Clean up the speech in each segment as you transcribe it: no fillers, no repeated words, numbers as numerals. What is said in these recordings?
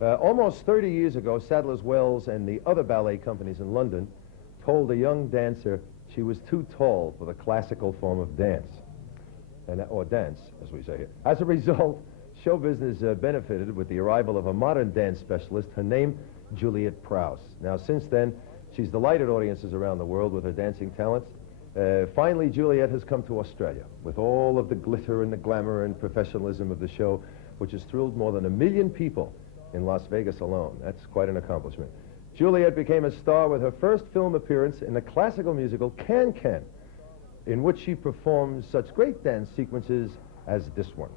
Almost 30 years ago, Sadler's Wells and the other ballet companies in London told a young dancer she was too tall for the classical form of dance, or dance, as we say here. As a result, show business benefited with the arrival of a modern dance specialist, her name, Juliet Prowse. Now, since then, she's delighted audiences around the world with her dancing talents. Finally, Juliet has come to Australia with all of the glitter and the glamour and professionalism of the show, which has thrilled more than 1 million people in Las Vegas alone. That's quite an accomplishment. Juliet became a star with her first film appearance in the classical musical Can Can, in which she performed such great dance sequences as this one.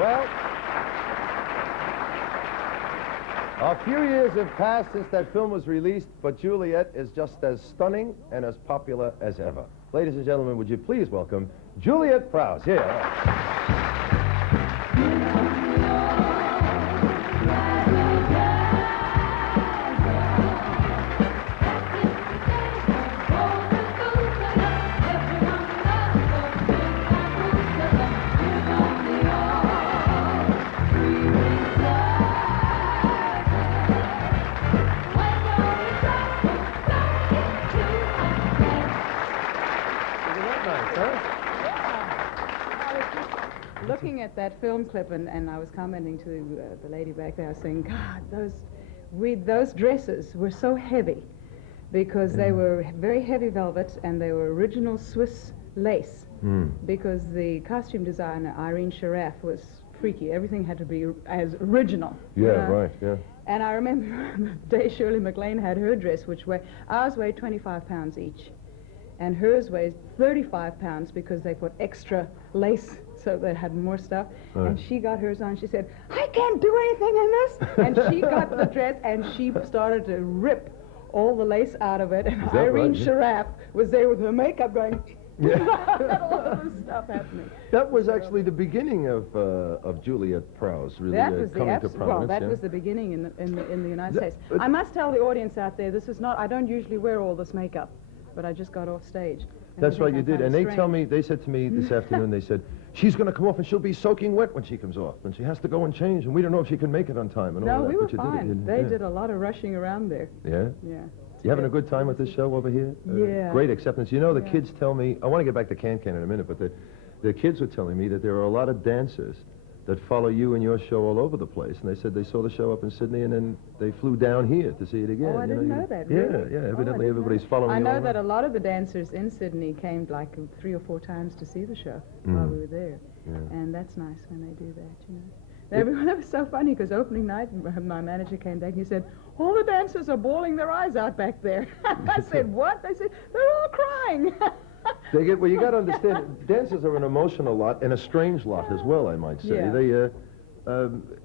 Well, a few years have passed since that film was released, but Juliet is just as stunning and as popular as ever. Ladies and gentlemen, would you please welcome Juliet Prowse here. Looking at that film clip, and I was commenting to the lady back there, I was saying, God, those dresses were so heavy, because they were very heavy velvet, and they were original Swiss lace, because the costume designer, Irene Sharaf, was freaky. Everything had to be as original. Yeah, right, yeah. And I remember the day Shirley MacLaine had her dress, ours weighed 25 pounds each, and hers weighed 35 pounds because they put extra lace so they had more stuff. Right. And she got hers on. She said, I can't do anything in this. And she got the dress, and she started to rip all the lace out of it. And Irene Sharaf was there with her makeup going, all of this stuff happening. That was actually the beginning of Juliet Prowse, really coming to prominence. Well, that was the beginning in the United States. I must tell the audience out there, this is not, I don't usually wear all this makeup, but I just got off stage. That's right, you did. And they said to me this afternoon, they said, she's going to come off and she'll be soaking wet when she comes off, and she has to go and change, and we don't know if she can make it on time. And no, all that. We were fine. They did a lot of rushing around there. Yeah? Yeah. You having a good time with this show over here? Yeah. Great acceptance. You know, the kids tell me, I want to get back to Can Can in a minute, but the kids were telling me that there are a lot of dancers that follow you and your show all over the place, and they said they saw the show up in Sydney, and then they flew down here to see it again. Oh, I didn't know that, really? Yeah, evidently everybody's following you. I know that a lot of the dancers in Sydney came like 3 or 4 times to see the show while we were there, and that's nice when they do that, you know. Everyone, that was so funny, because opening night, my manager came back and he said, all the dancers are bawling their eyes out back there. I said, what? They said, they're all crying. Well, you got to understand, dancers are an emotional lot and a strange lot as well, I might say. Yeah.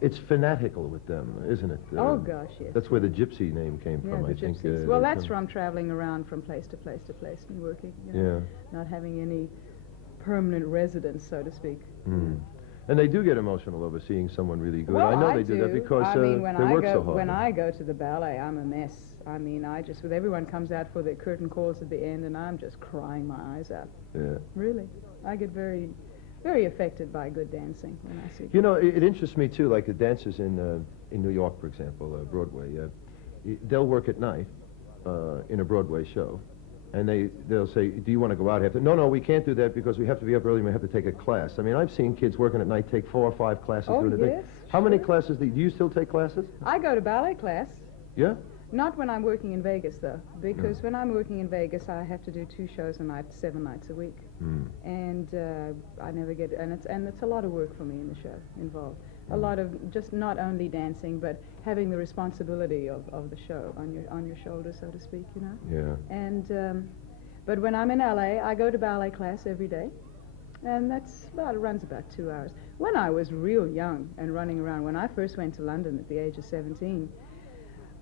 It's fanatical with them, isn't it? Oh, gosh, yes. That's where the gypsy name came from, I think. Well, that's from traveling around from place to place to place and working, you know, not having any permanent residence, so to speak. And they do get emotional over seeing someone really good. Well, I know they do that because they work so hard. When I go to the ballet, I'm a mess. I mean, with everyone comes out for their curtain calls at the end, and I'm just crying my eyes out. Yeah. Really. I get very, very affected by good dancing when I see. You know, it interests me, too, like the dancers in New York, for example, Broadway. They'll work at night in a Broadway show. And they'll say, do you want to go out after? No, we can't do that because we have to be up early and we have to take a class. I mean, I've seen kids working at night take 4 or 5 classes during the day. How many classes do you still take classes? I go to ballet class. Yeah? Not when I'm working in Vegas, though, because when I'm working in Vegas, I have to do 2 shows a night, 7 nights a week. And I never get, and it's a lot of work for me in the show involved. A lot of just not only dancing, but having the responsibility of the show on your shoulders, so to speak, you know. Yeah. And but when I'm in LA, I go to ballet class every day, and it runs about 2 hours. When I was real young and running around, when I first went to London at the age of 17,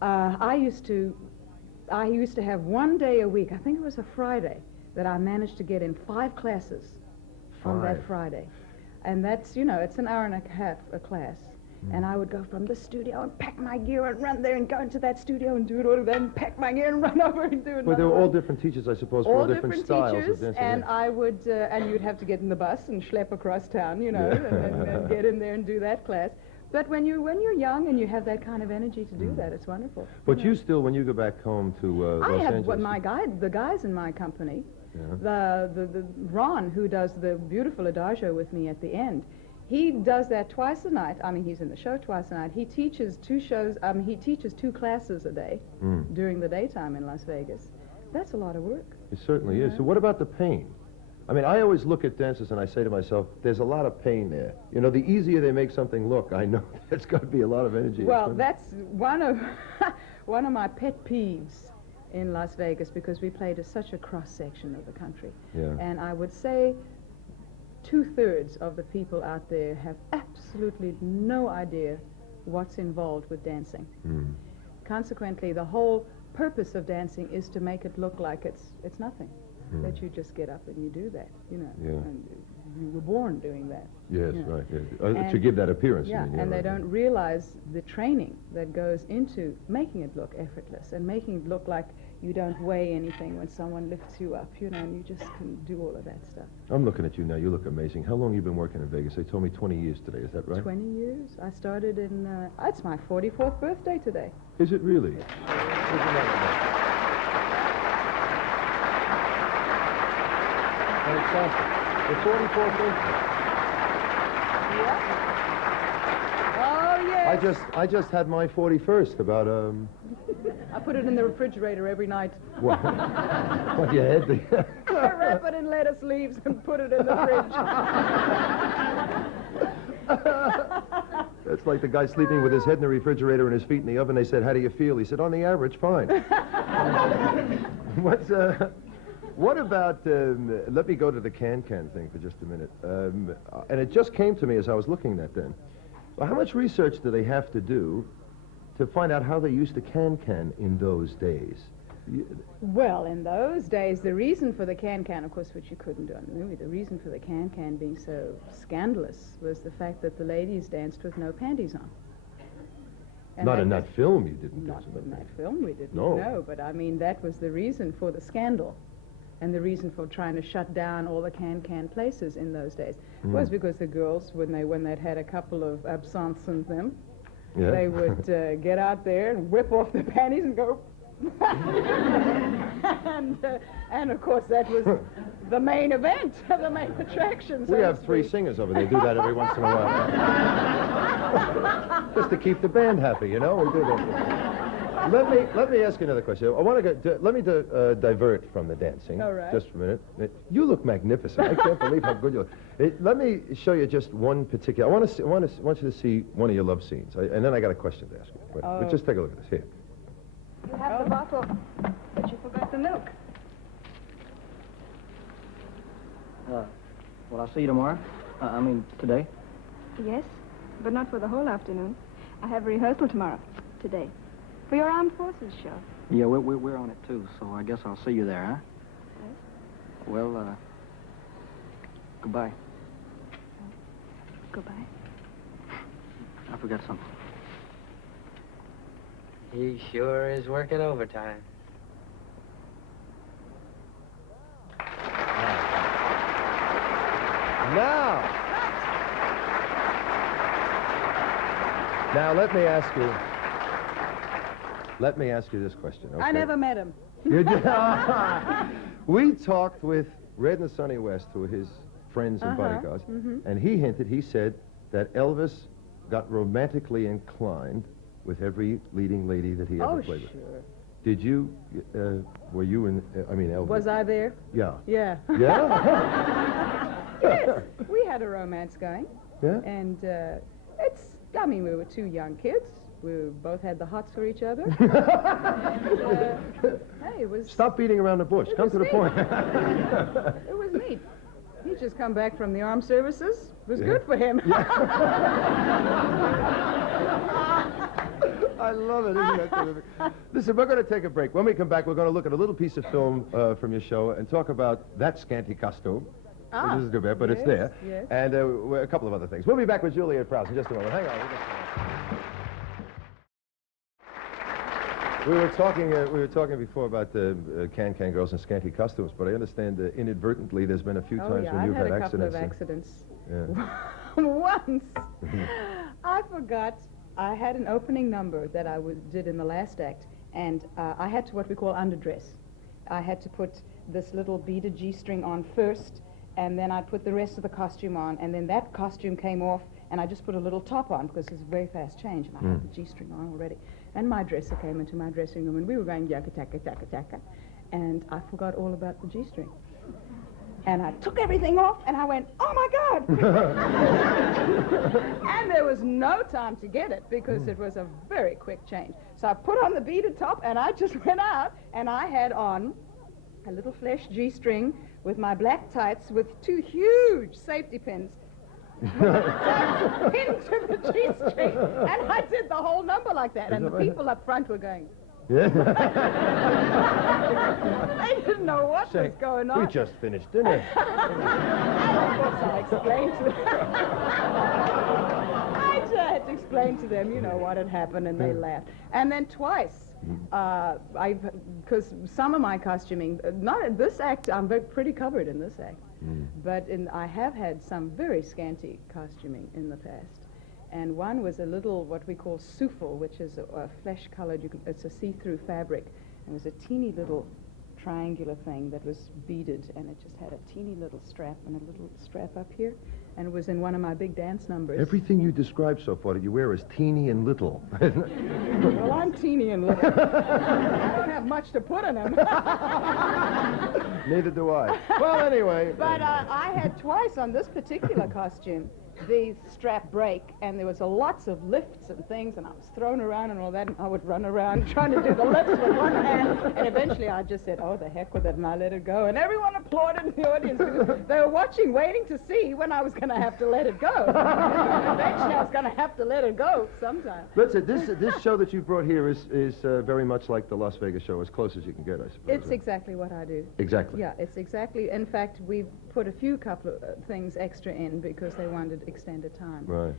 I used to have one day a week, I think it was a Friday, that I managed to get in 5 classes on that Friday. And that's, you know, it's an hour and a half a class. And I would go from the studio and pack my gear and run there and go into that studio and do it all of that and pack my gear and run over and do it. Well, they were all different teachers, I suppose, for all different styles teachers, of dancing. And I would, and you'd have to get in the bus and schlep across town, you know, and get in there and do that class. But when you're young and you have that kind of energy to do that, it's wonderful. But you still, when you go back home to Los Angeles... I have the guys in my company, the Ron, who does the beautiful adagio with me at the end, he does that twice a night. I mean, he's in the show twice a night. He teaches 2 shows, he teaches 2 classes a day during the daytime in Las Vegas. That's a lot of work. It certainly is. So what about the pain? I mean, I always look at dancers and I say to myself, there's a lot of pain there. You know, the easier they make something look, I know there's got to be a lot of energy. Well, that's one of my pet peeves in Las Vegas, because we played such a cross-section of the country. Yeah. And I would say 2/3 of the people out there have absolutely no idea what's involved with dancing. Consequently, the whole purpose of dancing is to make it look like it's nothing. That you just get up and you do that, you know. And you were born doing that. Yes, you know. right. Yeah. To give that appearance. Yeah, you mean, and they don't realize the training that goes into making it look effortless and making it look like you don't weigh anything when someone lifts you up, you know, and you just can do all of that stuff. I'm looking at you now. You look amazing. How long have you been working in Vegas? They told me 20 years today. Is that right? 20 years. I started in, it's my 44th birthday today. Is it really? Fantastic. The 44th birthday. Yeah. Oh, yes. I just had my 41st about, I put it in the refrigerator every night. What you had the... I wrap it in lettuce leaves and put it in the fridge. That's like the guy sleeping with his head in the refrigerator and his feet in the oven. They said, how do you feel? He said, on the average, fine. What about, let me go to the can-can thing for just a minute. And it just came to me as I was looking at that then. Well, how much research do they have to do to find out how they used the can-can in those days? Well, in those days, the reason for the can-can, of course, which you couldn't do in the movie, the reason for the can-can being so scandalous was the fact that the ladies danced with no panties on. And not in that film, you didn't. Not in that film, we didn't. No. No, but I mean, that was the reason for the scandal. And the reason for trying to shut down all the can-can places in those days was because the girls, when they'd had a couple of absinthes in them, they would get out there and whip off their panties and go. And of course, that was the main event, the main attraction. We have 3 singers over there. Do that every once in a while. Just to keep the band happy, you know. We do that. Let me ask you another question. I want to go. Let me divert from the dancing. All right. Just for a minute. You look magnificent. I can't believe how good you look. Let me show you just one particular. I want you to see one of your love scenes, and then I got a question to ask you. But just take a look at this here. You have the bottle, but you forgot the milk. Well, I'll see you tomorrow. I mean, today. Yes, but not for the whole afternoon. I have rehearsal tomorrow, today, for your armed forces show. Yeah, we're on it, too, so I guess I'll see you there, huh? Yes. Well, goodbye. Goodbye. I forgot something. He sure is working overtime. Now let me ask you this question. Okay? I never met him. You did? We talked with Red and Sonny West, who were his friends and bodyguards, and he said that Elvis got romantically inclined with every leading lady that he ever played with. Sure. Did you, were you in, I mean, Elvis? Was I there? Yeah. Yeah. Yeah? Yes, we had a romance going. Yeah? And I mean, we were 2 young kids. We both had the hots for each other. Hey, it was... Stop beating around the bush. Come to the point. It was neat. He'd just come back from the armed services. It was good for him. I love it. Isn't that terrific? Listen, we're going to take a break. When we come back, we're going to look at a little piece of film from your show and talk about that scanty costume. Which isn't too bad, but it's there. Yes. And a couple of other things. We'll be back with Juliet Prowse in just a moment. Hang on. We were talking before about the can-can girls in scanty costumes, but I understand inadvertently there's been a few times when you've had I've had a couple accidents. of accidents. Yeah. Once, I forgot I had an opening number that I did in the last act, and I had to what we call underdress. I had to put this little beaded G-string on first, and then I put the rest of the costume on, and then that costume came off, and I just put a little top on because it's a very fast change, and I had the G-string on already. And my dresser came into my dressing room, and we were going yakka-takka, and I forgot all about the G-string. And I took everything off, and I went, oh, my God! And there was no time to get it, because it was a very quick change. So I put on the beaded top, and I just went out, and I had on a little flesh G-string with my black tights with two huge safety pins into the G-string, and I did the whole number like that, and the people up front were going, they didn't know what was going on. We just finished dinner. And of course I explained to them. I just had to explain to them, you know, what had happened, and they laughed. And then twice, because some of my costuming, not in this act, I'm pretty covered in this act, but I have had some very scanty costuming in the past. And one was a little, what we call souffle, which is a flesh-colored, it's a see-through fabric. And it was a teeny little triangular thing that was beaded, and it just had a teeny little strap and a little strap up here. And it was in one of my big dance numbers. Everything you described so far that you wear is teeny and little. Well, I'm teeny and little. I don't have much to put in them. Neither do I. Well, anyway. But I had twice on this particular costume the strap break, and there was lots of lifts and things, and I was thrown around and all that, and I would run around trying to do the lifts with one hand, and eventually I just said, oh, the heck with it, and I let it go. And everyone applauded in the audience because they were watching, waiting to see when I was going to have to let it go. Eventually I was going to have to let it go sometime. Listen, this show that you brought here is very much like the Las Vegas show, as close as you can get, I suppose. It's exactly what I do. Exactly. Yeah, it's exactly. In fact, we've put a couple of things extra in because they wanted extended time. Right.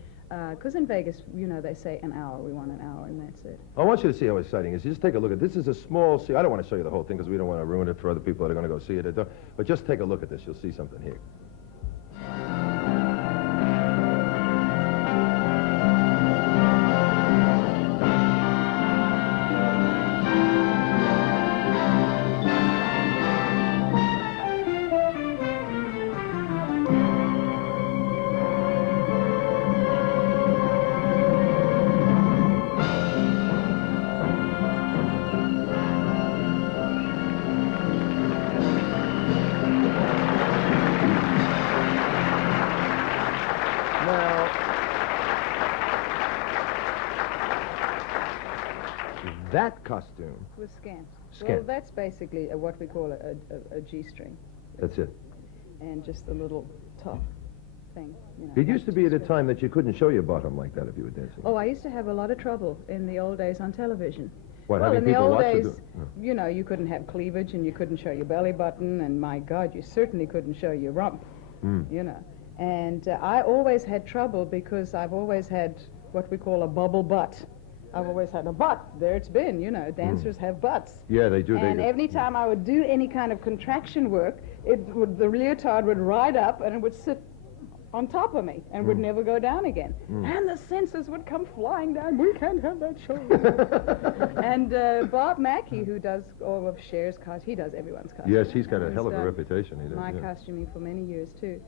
Because in Vegas, you know, they say an hour, we want an hour, and that's it. I want you to see how exciting it is. Just take a look at this. Is a small scene. I don't want to show you the whole thing because we don't want to ruin it for other people that are going to go see it. But just take a look at this. You'll see something here. That costume Was scant. Scant. Well, that's basically what we call a G-string. That's it. And just a little top thing. You know, It used to be at a strip. time that you couldn't show your bottom like that if you were dancing. Oh, I used to have a lot of trouble in the old days on television. What, well, having in the people old watch days, it? you know, you couldn't have cleavage and you couldn't show your belly button, and my God, you certainly couldn't show your rump, you know. And I always had trouble because I've always had what we call a bubble butt. I've always had a butt. There it's been, you know. Dancers have butts. Yeah, they do. And every time I would do any kind of contraction work, the leotard would ride up and it would sit on top of me and would never go down again. And the censors would come flying down. We can't have that show. And Bob Mackey, who does all of Cher's costume, he does everyone's costume. Yes, he's got a And hell of a done reputation. He does, my yeah. costuming for many years, too.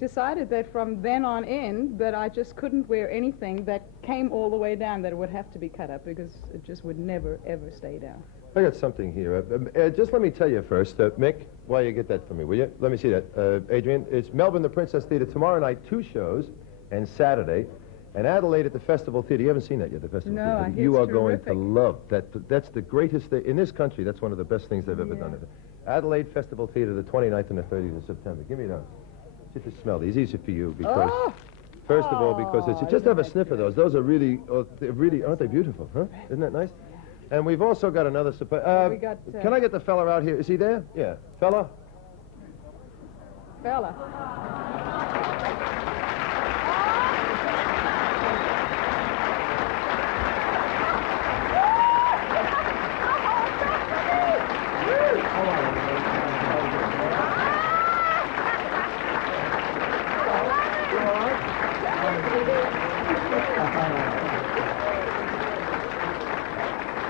Decided that from then on in that I just couldn't wear anything that came all the way down, that it would have to be cut up because it just would never, ever stay down. I got something here. Just let me tell you first, Mick, why you get that for me, will you? Let me see that. Adrian, it's Melbourne, the Princess Theatre, tomorrow night, 2 shows, and Saturday, and Adelaide at the Festival Theatre. You haven't seen that yet, the Festival No, Theatre. I hear You it's are going to terrific. love that. That's the greatest thing. In this country, that's one of the best things they've ever done. Adelaide Festival Theatre, the 29th and the 30th of September. Give me those. Just to smell these. Easy for you because... Oh! First of all, because it's, just have a sniff of those. Those are really, aren't they beautiful, huh? Isn't that nice? And we've also got another surprise. Can I get the fella out here? Is he there? Yeah. Fella? Fella.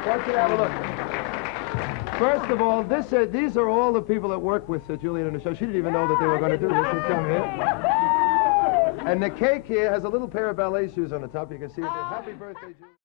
Want you to have a look. First of all, these are all the people that work with Juliet on the show. She didn't even know that they were going to do this and come here. And the cake here has a little pair of ballet shoes on the top. You can see it there. Happy birthday, Juliet.